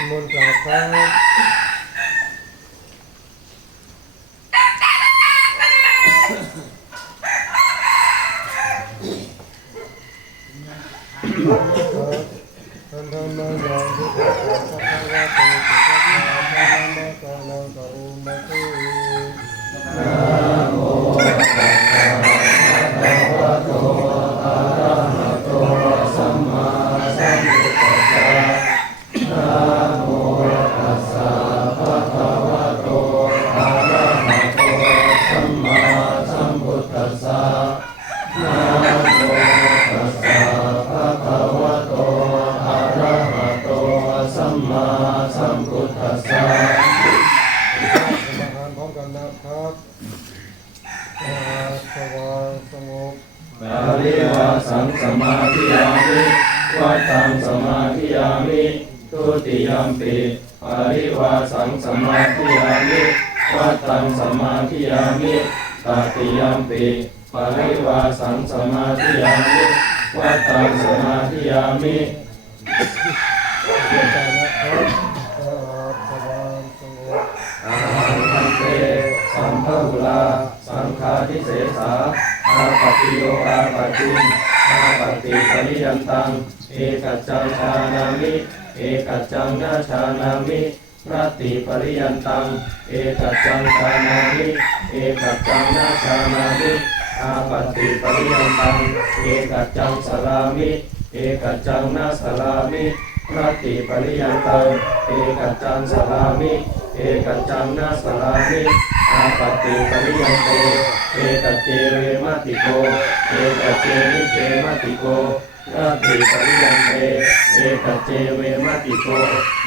นิมนต์กล่าวครับ ท่านธรรมยังพุทธะสัพพะวะโตสุขะยาธรรมะกาลังกะอุมะตุ สมาทานพร้อมกันนะ ครับสสว่างสงบปาริวาสังสมาธิยามิวัดตังสมาธิยามิทุติยมปิปาริวาสังสมาธิยามิวัดตังสมาธิยามิตติยมปิปาริวาสังสมาธิยามิวัดตังสมาธิยามิ เพื่อใจนะครับสะอาดสว่างสงบ อาหังคันเต สัมภะหุลา สังฆาทิเสสาอาปฏิโยอาปจินอาปฏิปริยันตังเอกัจจังชานามิเอกัจจังนาชานามิพระติปริยันตัง เอกัจจังชานามิ เอกัจจังนาชานามิอาปฏิปริยันตังเอกัจจังสลามิเอกัจจังนาสลามิพระติปริยันตัง เอกัจจังสลามิ เอกัจจังนาสลามิ อาปฏิปริยันเตเอกัจเจเวมาติโกเอกัจเจนิเจมาติโกราติปริยันเตเอกัจเจเวมาติโก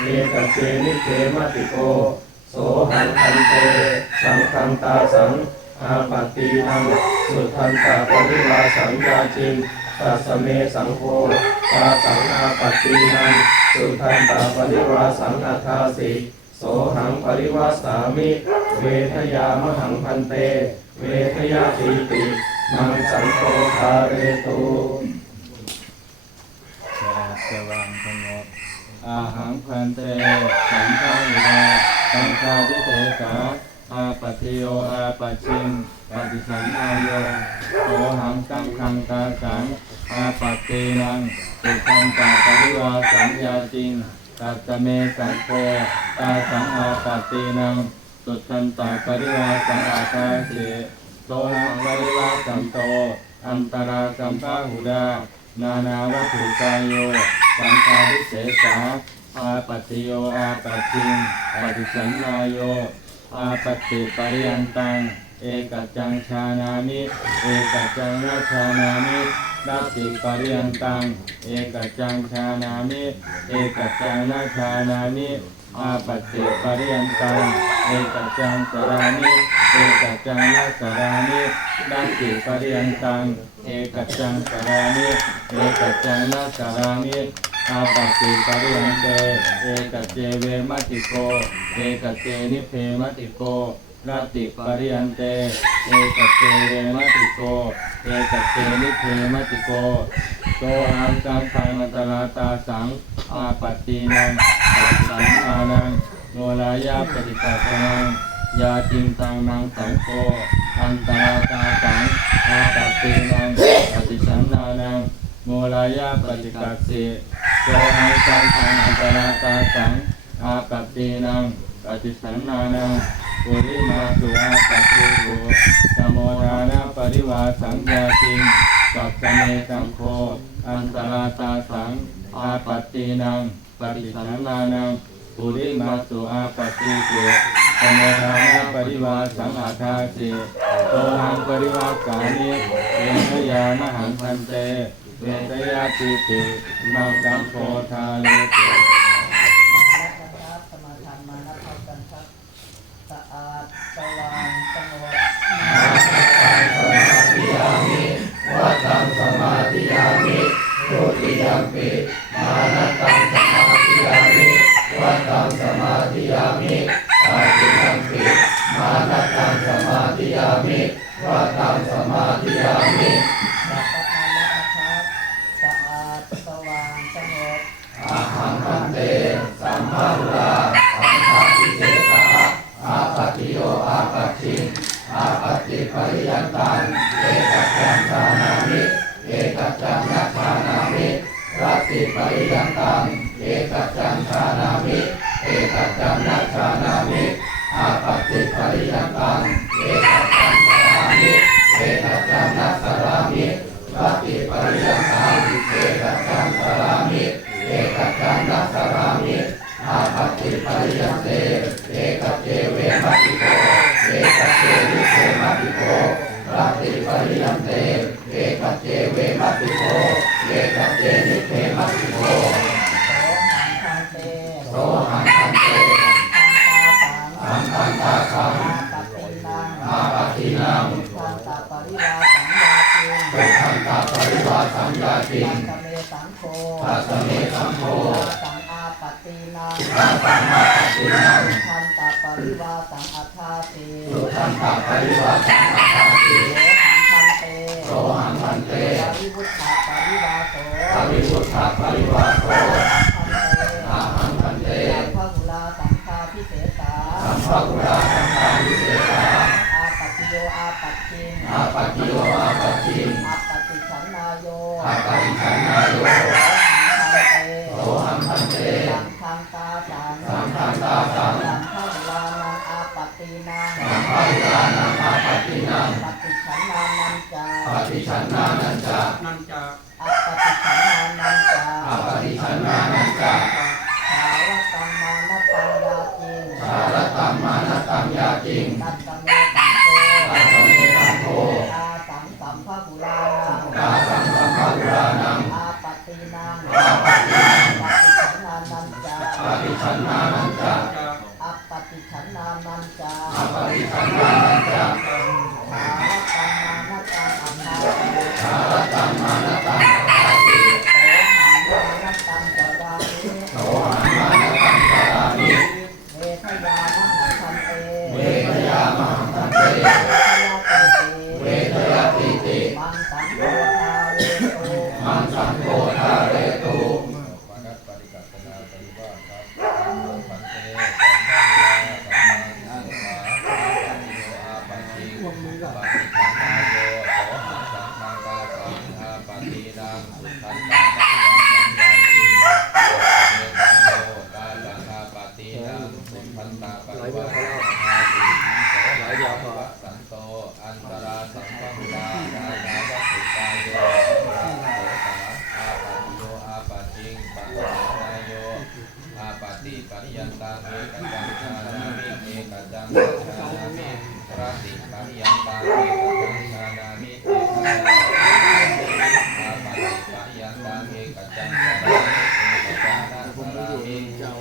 เอกัจเจนิเจมาติโกโสหังคันเตสังฆังตาสังอาปฏินังสุทันตาปริวาสังยาจิงตัสเมสังโฆตาสังอาปฏินังสุทันตาปริวาสังอัทาสิ สหังปริวาสามิ เวทยามหังพันเต เวทยาตีติมังสังโฆคาเรตุสะอาสว่างสงบอาหังพันเต สังฆาวินาสังฆาทิเตสาอาปฏิโยอาปชินปฏิสันอาโยโอหังกังคังตาสังอาปฏินังสุขันตาปริวาสังยาจิงตัตเมสังโฆ ตาสังอาปฏินังสุขันตาปริวาสังอาคาเสโตหังปริวาสังโต อันตราสัมภาหุดา นานาวัตถุกายโยสังฆาทิเสสาอาปฏิโยอาปจิงปฏิสันนายโย อาปฏิปริยันตัง เอกจังชานามิ เอกจังนาชานามิ ดัตติปริยันตัง เอกจังชานามิ เอกจังนาชานามิอาปฏิปริยันตัง เอกจังสรามิเอกจังนาสรามิดัตติปริยันตัง เอกจังสรามิเอกจังนาสรามิอาปัสสิปริยันเต เอกเจเวมัติโก เอกเจนิเพมัติโก รัตติปริยันเตเอกเจเวมัติโกเอกเจนิเพมัติโกโตอังกังพังอันตราตาสังอาปตินังปัสสังอานังโนลายาปฏิปัสสนังยาจิงตังนังสังโฆอันตราตาสังอาปตินังปฏิสันนานังโมลายาปฏิกัสสิโตหังสังขังอันตราตาสังอาปัตตินังปฏิสันนานัง ปุริมาสุอาปัตติโกสมทานาปริวาสังยาจิงสัพพเมสังโฆอันตราตาสังอาปัตตินังปฏิสันนานังปุริมาสุอาปัตติโกสมทานาปริวาสังอาคาสิโตหังปริวากานิเวทยามหังพันเตเวทยาติติมังสังโฆทาเลตุ ปริยตังเอตังสามิเอตังนัสรามิปฏิปริยตังเอตังสามิเอตังนัสรามิอาปฏิปริยเตเอกเจเวมัติโกเอกเจวิเสมัติโกปฏิปริยเตเอกเจเวมัติโกเอกเจนิ สัปิวาโกอาหังพันเตพระกุลาสังฆาพิเศษาสัมภะกุลาสังฆาพิเศษาอปัจจิโยอปัจจิงอปัจจิโยอปัจจิงอปัจจิฉันนโยอปัจจิฉันนายโยโสหังพันเตสังฆัตาสังสังฆังตาบุลานังอาปัตตินังสังฆกุลานังอาพินังปัจจิฉันนนันจาปัจจิฉันนนันจานันจ ฉันนานันจาอัปปิฉันนานันจาอัปปิฉันนานันจาขาตังมานัตตังอัมมาขาตันนา พันตาปวะอาติสังโตสันโต อันตราสังฆังตาได้าวัสุตาโยอาโสตาอาปาติโยอาปาจิงปัจจานายโยอาปาติปริยันตาเมกัจจังชานามิเมกัจจังชานามิราติปันตาเมกัจจังชานิเมกัจจังติปริยัตาเมกัจังชานามิเมกัจจังชานามิ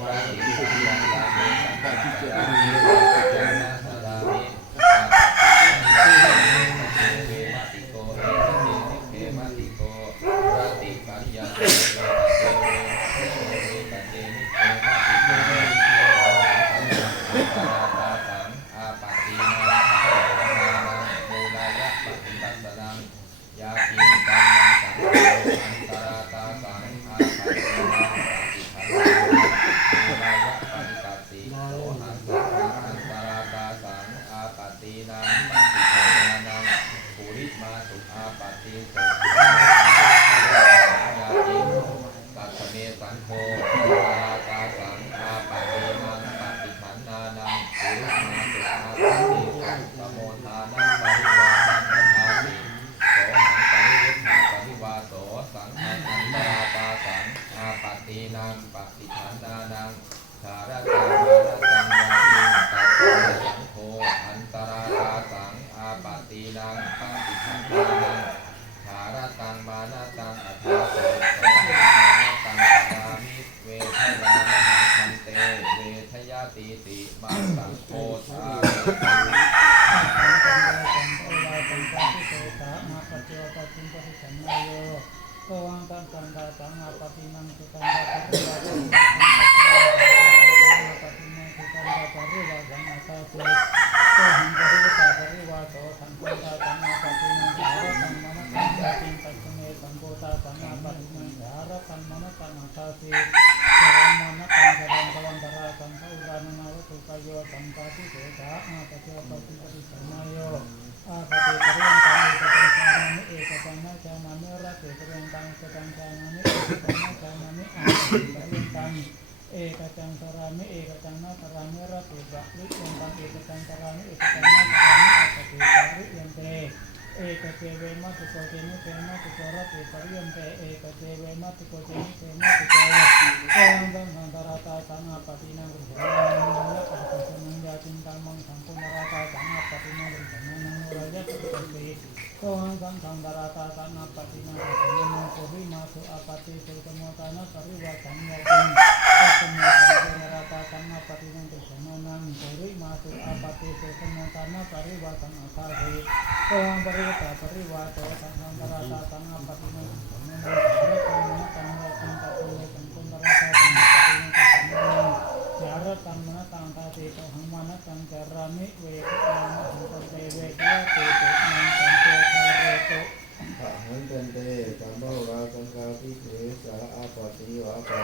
ราติยันเมกัจจัง حاجتك Amém. เรียนตังกจังจานามิเอกจังนาจานามิอาติเรียนตังเอกจังสรามิเอกจังนาสรามิระเกตริเรียนตังเอกจังสรามิเอกจังนาสรามิอาติเริเรียนเต เอกเจเวมัตุโกเจนิเจมัตุโกระติปริยมเตเอกเจเวมัตุโกเจนิเจมัตุโกโอหังดังหังตราตาสังอาปตินังรุหังละปัสสนังยาจินตังมังสังคุมาราตาสังอาปตินังรุหังนังรายะตุปติโอหังสังขังตราตาสังอาปตินังรุหังนังโควิมาสุอาปติสุตโมตานะปริวาสังยาจินตัสมะสังคุมาราตาสังอาปตินังรุหังนังโควิมาสุอาปติสุตโมตานะปริวาสังอาคาเทโอหังปริวตาปริวาโตสังฆังตราตาสังฆปฏิโนสังฆังสารตังมะตังวะตังตะโตสังคุตราตาสังฆปฏิโนสังฆังสารตังมะตังตาเตโตหังมะนะตังจารามิเวทยามะหังต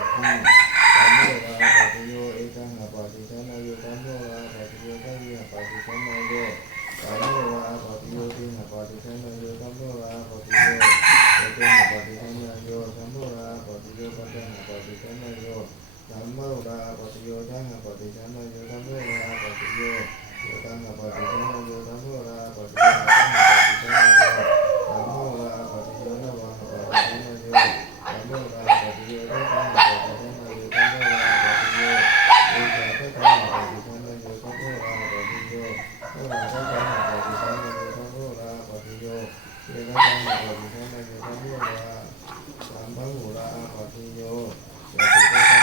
เต mơ ra bà tự do tăng ngà bà tự sáng ra vô tăng mơ ra bà tự do vô tăng ngà bà tự sáng ra vô tăng mơ ra bà tự do tăng ngà bà tự sáng ra vô tăng mơ ra bà tự do nó bà bà tự sáng ra vô tăng mơ ra bà tự do tăng ngà bà tự sáng ra vô tăng mơ ra bà tự do vô tăng tất cả ngà bà tự sáng ra vô tăng mơ ra bà tự do tất cả tất cả ngà bà tự sáng ra vô tăng mơ ra bà tự do vô tăng ngà bà tự sáng ra vô tăng mơ ra làm bắn ngủ ra bà tự do Hãy subscribe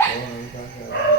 Thank you.